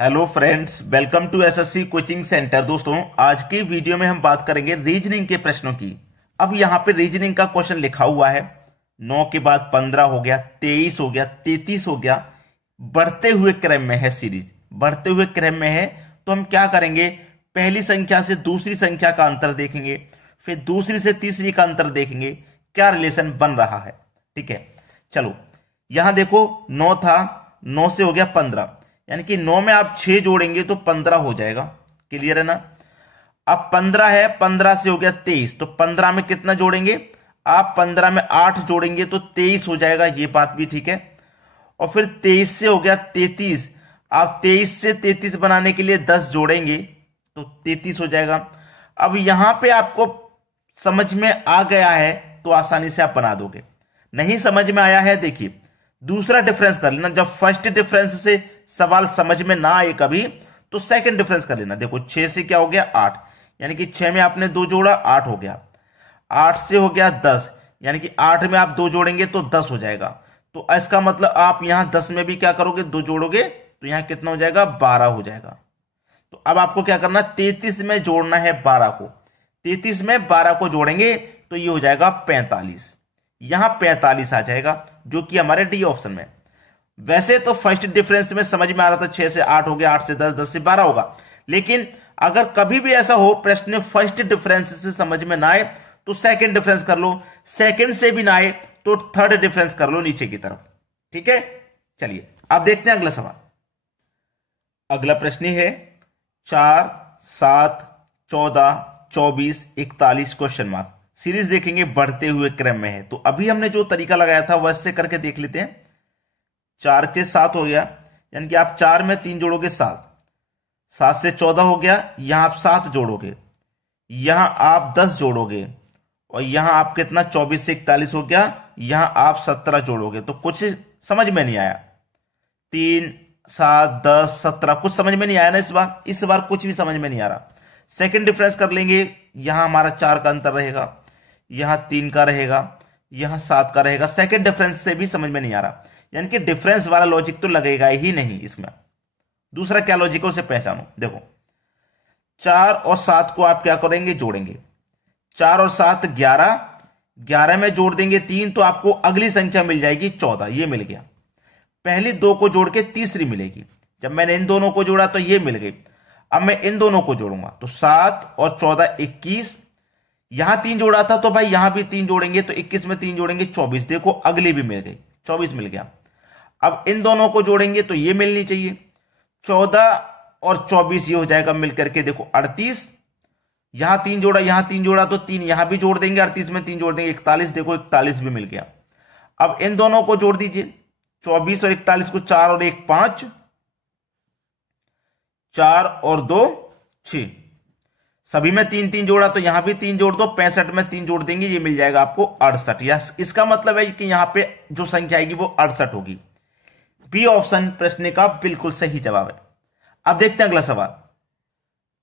Hello friends, welcome to SSC coaching centre. दोस्तों, आज की वीडियो में हम बात करेंगे रीजनिंग के प्रश्नों की। अब यहां पे रीजनिंग का क्वेश्चन लिखा हुआ है 9 के बाद 15 हो गया, 23 हो गया, 33 हो गया, बढ़ते हुए क्रम में है। सीरीज बढ़ते हुए क्रम में है तो हम क्या करेंगे, पहली संख्या से दूसरी संख्या का अंतर देखेंगे, फिर दूसरी से तीसरी का अंतर देखेंगे, क्या रिलेशन बन रहा है। ठीक है, चलो यहां देखो 9 था, 9 से हो गया 15, यानी कि 9 में आप 6 जोड़ेंगे तो 15 हो जाएगा। क्लियर है ना। अब 15 है, 15 से हो गया 23, तो 15 में कितना जोड़ेंगे आप, 15 में 8 जोड़ेंगे तो 23 हो जाएगा। ये बात भी ठीक है। और फिर 23 से हो गया 33, आप 23 से 33 बनाने के लिए 10 जोड़ेंगे तो 33 हो जाएगा। अब यहां पे आपको समझ में आ गया है तो आसानी से आप बना दोगे। नहीं समझ में आया है, देखिए दूसरा डिफरेंस कर लेना। जब फर्स्ट डिफरेंस से सवाल समझ में ना आए कभी तो सेकंड डिफरेंस कर लेना। देखो 6 से क्या हो गया 8, यानी कि 6 में आपने 2 जोड़ा 8 हो गया। 8 से हो गया 10, यानी कि 8 में आप 2 जोड़ेंगे तो 10 हो जाएगा। तो इसका मतलब आप यहां 10 में भी क्या करोगे, 2 जोड़ोगे तो यहां कितना हो जाएगा, 12 हो जाएगा। तो अब आपको क्या करना, 33 में जोड़ना है 12 को। 33 में 12 को जोड़ेंगे तो ये हो जाएगा 45। यहां 45 आ जाएगा जो कि हमारे डी ऑप्शन में। वैसे तो फर्स्ट डिफरेंस में समझ में आ रहा था 6 से 8 हो गया, 8 से 10, 10 से 12 होगा। लेकिन अगर कभी भी ऐसा हो प्रश्न फर्स्ट डिफरेंस से समझ में ना आए तो सेकंड डिफरेंस कर लो, सेकंड से भी ना आए तो थर्ड डिफरेंस कर लो नीचे की तरफ। ठीक है, चलिए अब देखते हैं अगला सवाल। अगला प्रश्न है 4, 7, 14, 24, 41 क्वेश्चन मार्क। सीरीज देखेंगे बढ़ते हुए क्रम में है। तो अभी हमने जो तरीका लगाया था वैसे करके देख लेते हैं। 4 के 7 हो गया, यानी कि आप 4 में 3 जोड़ोगे 7, 7 से 14 हो गया, यहां आप 7 जोड़ोगे, यहां आप 10 जोड़ोगे, और यहां आप कितना 24 से 41 हो गया, यहां आप 17 जोड़ोगे। तो कुछ समझ में नहीं आया। 3, 7, 10, 17 कुछ समझ में नहीं आया ना इस बार कुछ भी समझ में नहीं आ रहा। सेकंड डिफरेंस कर लेंगे, यहां हमारा 4 का अंतर रहेगा, यहां 3 का रहेगा, यहां 7 का रहेगा। सेकंड डिफरेंस से भी समझ में नहीं आ रहा, यानी कि डिफरेंस वाला लॉजिक तो लगेगा ही नहीं इसमें। दूसरा क्या लॉजिक है उसे पहचानो। देखो 4 और 7 को आप क्या करेंगे, जोड़ेंगे। 4 और 7 11, 11 में जोड़ देंगे 3 तो आपको अगली संख्या मिल जाएगी 14। ये मिल गया। पहली 2 को जोड़ के तीसरी मिलेगी। जब मैंने इन दोनों को जोड़ा तो ये मिल गई। अब मैं इन दोनों को जोड़ूंगा तो 7 और 14 21, यहां 3 जोड़ा था तो भाई यहां भी 3 जोड़ेंगे तो 21 में 3 जोड़ेंगे 24। देखो अगली भी मिल गई, 24 मिल गया। अब इन दोनों को जोड़ेंगे तो ये मिलनी चाहिए 14 और 24, ये हो जाएगा मिलकर के देखो 38। यहां 3 जोड़ा, यहां 3 जोड़ा तो 3 यहां भी जोड़ देंगे, 38 में 3 जोड़ देंगे 41। देखो 41 भी मिल गया। अब इन दोनों को जोड़ दीजिए, 24 और 41 को, 4 और 1 5, 4 और 2 6, सभी में 3 3 जोड़ा तो यहां भी 3 जोड़ दो, 65 में 3 जोड़ देंगे, ये मिल जाएगा आपको 68। या इसका मतलब है कि यहां पे जो संख्या आएगी वो 68 होगी। बी ऑप्शन प्रश्न का बिल्कुल सही जवाब है। अब देखते हैं अगला सवाल।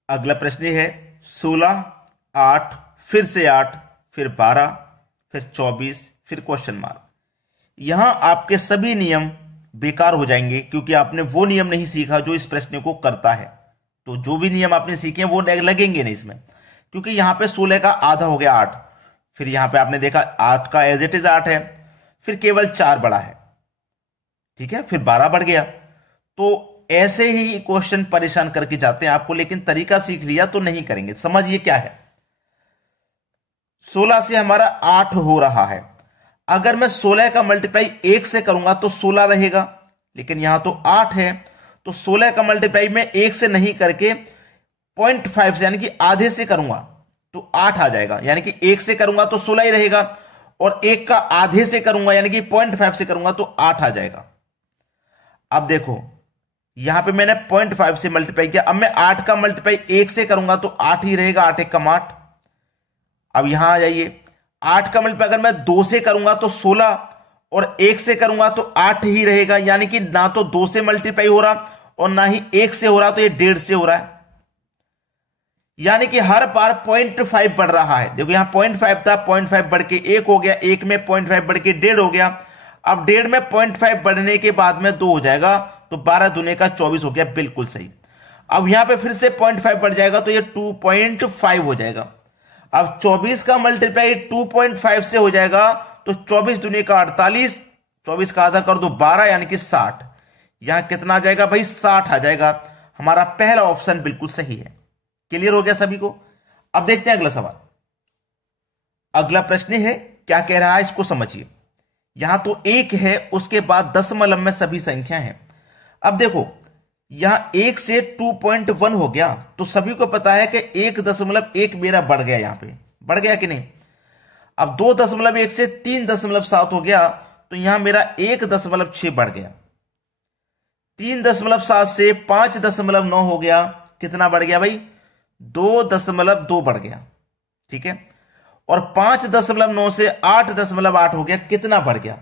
अगला प्रश्न है 16, 8, फिर से 8, फिर 12, फिर 24, फिर क्वेश्चन मार्क। यहां आपके सभी नियम बेकार हो जाएंगे क्योंकि आपने वो नियम नहीं सीखा जो इस प्रश्न को करता है। तो जो भी नियम आपने सीखे वो लगेंगे नहीं इसमें, क्योंकि यहां पे 16 का आधा हो गया 8, फिर यहां पे आपने देखा 8 का एज इट इज 8 है, फिर केवल 4 बढ़ा है, ठीक है, फिर 12 बढ़ गया। तो ऐसे ही क्वेश्चन परेशान करके जाते हैं आपको, लेकिन तरीका सीख लिया तो नहीं करेंगे। समझिए क्या है, 16 से हमारा 8 हो रहा है। अगर मैं 16 का मल्टीप्लाई 1 से करूंगा तो 16 रहेगा, लेकिन यहां तो 8 है तो 16 का मल्टीप्लाई में 1 से नहीं करके 0.5 से यानी कि आधे से करूंगा तो 8 आ जाएगा। यानी कि 1 से करूंगा तो 16 ही रहेगा, और 1 का आधे से करूंगा यानी कि 0.5 से करूंगा तो 8 आ जाएगा। अब देखो यहां पे मैंने 0.5 से मल्टीप्लाई किया, अब मैं 8 का मल्टीप्लाई 1 से करूंगा तो 8 ही रहेगा, 8 1 कम 8। अब यहां आ जाइए, 8 का मल्टीप्लाई अगर मैं 2 से करूंगा तो 16, और 1 से करूंगा तो 8 ही रहेगा। यानी कि ना तो 2 से मल्टीप्लाई हो रहा और ना ही 1 से हो रहा, तो ये 1.5 से हो रहा है। यानी कि हर बार 0.5 बढ़ रहा है। देखो यहां 0.5 था, 0.5 बढ़ के 1 हो गया, 1 में 0.5 बढ़ के 1.5 हो गया। अब 1.5 में 0.5 बढ़ने के बाद में 2 हो जाएगा, तो 12 दूने का 24 हो गया, बिल्कुल सही। अब यहां पे फिर से 0.5 बढ़ जाएगा तो ये 2.5 हो जाएगा। अब 24 का मल्टीप्लाई 2.5 से हो जाएगा तो 24 दूने का 48, 24 का आधा कर दो 12 यानी कि 60। यहां कितना आ जाएगा भाई? 60 आ जाएगा। हमारा पहला ऑप्शन बिल्कुल सही है। क्लियर हो गया सभी को? अब देखते हैं अगला सवाल। अगला प्रश्न है, क्या कह रहा है इसको समझिए। यहां तो 1 है, उसके बाद दशमलव में सभी संख्या है। अब देखो यहां 1 से 2.1 हो गया तो सभी को पता है कि 1.1 मेरा बढ़ गया, यहां पे बढ़ गया कि नहीं। अब 2.1 से 3.7 हो गया तो यहां मेरा 1.6 बढ़ गया। 3.7 से 5.9 हो गया, कितना बढ़ गया भाई? 2.2 बढ़ गया, ठीक है। और 5.9 से 8.8 हो गया, कितना बढ़ गया?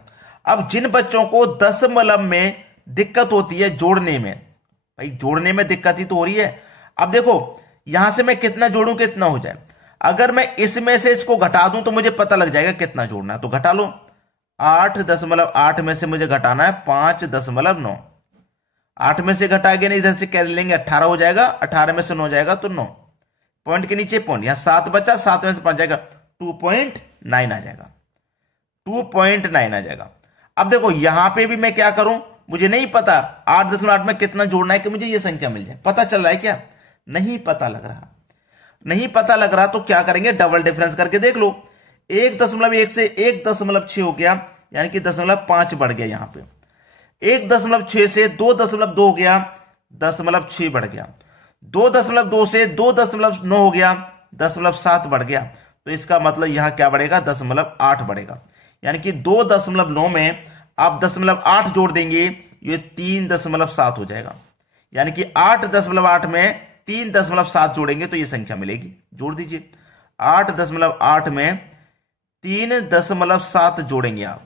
अब जिन बच्चों को दशमलव में दिक्कत होती है जोड़ने में, भाई जोड़ने में दिक्कत ही तो हो रही है। अब देखो यहां से मैं कितना जोड़ूं कितना हो जाए। अगर मैं इसमें से इसको घटा दूं तो मुझे पता लग जाएगा कितना जोड़ना है, तो घटा लो। 8.8 में से मुझे घटाना है 5.9। 8 में से घटा के नहीं, इधर से कर लेंगे 18 हो जाएगा। 18 में से 9 जाएगा तो 9, पॉइंट के नीचे पॉइंट, यहां 7 बचा, 7 में से 5 जाएगा, 2.9 आ जाएगा। 2.9 आ जाएगा। अब देखो यहां पे भी मैं क्या करूं, मुझे नहीं पता 8.8 में कितना जोड़ना है कि मुझे ये संख्या मिल जाए। पता चल रहा है क्या? नहीं पता लग रहा। नहीं पता लग रहा तो क्या करेंगे, डबल डिफरेंस करके देख लो। 1.1 से 1.6 हो गया, यानी कि 0.5 बढ़ गया। यहां पे 1.6 से 2.2 हो गया, 0.6 बढ़ गया। 2.2 से 2.9 हो गया, 0.7 बढ़ गया। तो इसका मतलब यहां क्या बढ़ेगा? 0.8 बढ़ेगा। यानी कि 2.9 में आप 0.8 जोड़ देंगे, ये 3.7 हो जाएगा। यानी कि 8.8 में 3.7 जोड़ेंगे तो ये संख्या मिलेगी। जोड़ दीजिए, 8.8 में 3.7 जोड़ेंगे आप।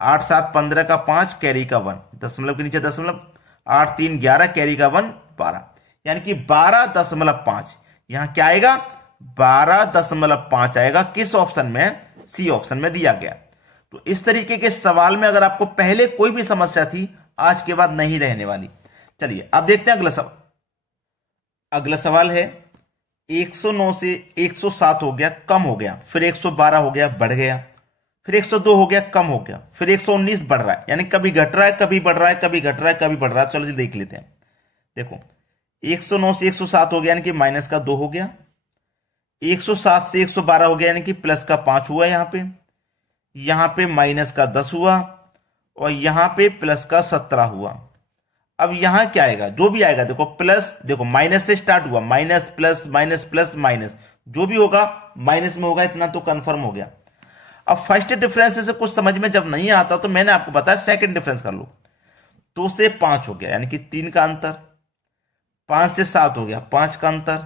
8 7 15 का 5, कैरी का 1, दशमलव के नीचे दशमलव, 8 3 11, कैरी का 1 12, यानी कि 12.5। यहां क्या आएगा? 12.5 आएगा। किस ऑप्शन में? सी ऑप्शन में दिया गया। तो इस तरीके के सवाल में अगर आपको पहले कोई भी समस्या थी, आज के बाद नहीं रहने वाली। चलिए अब देखते हैं अगला सवाल। अगला सवाल है, 109 से 107 हो गया, कम हो गया, फिर 112 हो गया, बढ़ गया, फिर 102 हो गया, कम हो गया, फिर 119 बढ़ रहा है। यानी कभी घट रहा है, कभी बढ़ रहा है, कभी घट रहा है, कभी बढ़ रहा है। चलो जी देख लेते हैं। देखो 109 से 107 हो गया, यानी कि माइनस का 2 हो गया। 107 से 112 हो गया, यानी कि प्लस का 5 हुआ। यहां पे माइनस का 10 हुआ, और यहां पे प्लस का 17 हुआ। अब यहां क्या आएगा? जो भी आएगा देखो प्लस, देखो माइनस से स्टार्ट हुआ, minus plus minus plus minus, जो भी होगा माइनस में होगा, इतना तो कंफर्म हो गया। अब फर्स्ट डिफरेंस से कुछ समझ में जब नहीं आता तो मैंने आपको बताया सेकंड डिफरेंस कर लो। 2 से 5 हो गया, यानी कि 3 का अंतर। 5 से 7 हो गया, 5 का अंतर।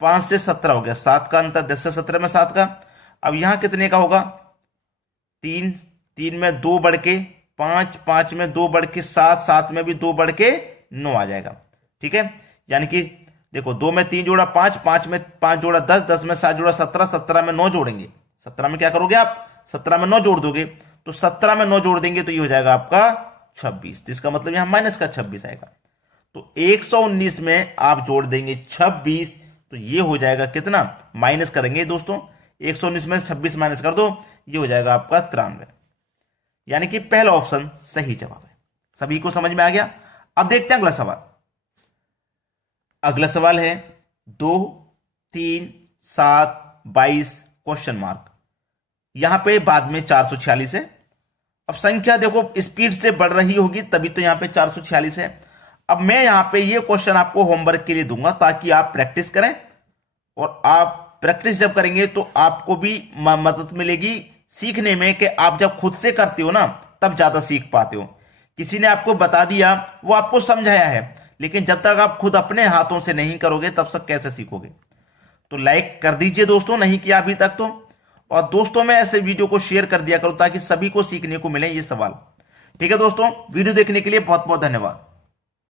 5 से 17 हो गया, 7 का अंतर। 10 से 17 में 7 का। अब यहां कितने का होगा? 3, 3 में 2 बढ़ के 5, 5 में 2 बढ़ के 7, 7 में भी 2 बढ़ के 9 आ जाएगा। ठीक है, यानी कि देखो 2 में 3 जोड़ा 5, 5 में 5 जोड़ा 10, 10 में 7 जोड़ा 17, 17 में 9 जोड़ेंगे। 17 में क्या करोगे आप? 17 में 9 जोड़ दोगे, तो 17 में 9 जोड़ देंगे तो ये हो जाएगा आपका 26। जिसका मतलब यहां माइनस का 26 आएगा। तो 119 में आप जोड़ देंगे 26, तो ये हो जाएगा कितना? माइनस करेंगे दोस्तों, 119 में 26 माइनस कर दो, ये हो जाएगा आपका 93। यानी कि पहला ऑप्शन सही जवाब है। सभी को समझ में आ गया? अब देखते हैं अगला सवाल। अगला सवाल है 2 3 7 22 क्वेश्चन मार्क। यहां पे बाद में 446 है। अब संख्या देखो स्पीड से बढ़ रही होगी तभी तो यहां पे 446 है। अब मैं यहां पे ये क्वेश्चन आपको होमवर्क के लिए दूंगा ताकि आप प्रैक्टिस करें, और आप प्रैक्टिस जब करेंगे तो आपको भी मदद मिलेगी सीखने में, कि आप जब खुद से करते हो ना तब ज्यादा सीख पाते हो। किसी ने आपको बता दिया, वो आपको समझाया है, लेकिन जब तक आप खुद अपने हाथों से नहीं करोगे तब तक कैसे सीखोगे। तो लाइक कर दीजिए दोस्तों, नहीं किया अभी तक तो, और दोस्तों में ऐसे वीडियो को शेयर कर दिया करो ताकि सभी को सीखने को मिले ये सवाल। ठीक है दोस्तों, वीडियो देखने के लिए बहुत बहुत धन्यवाद।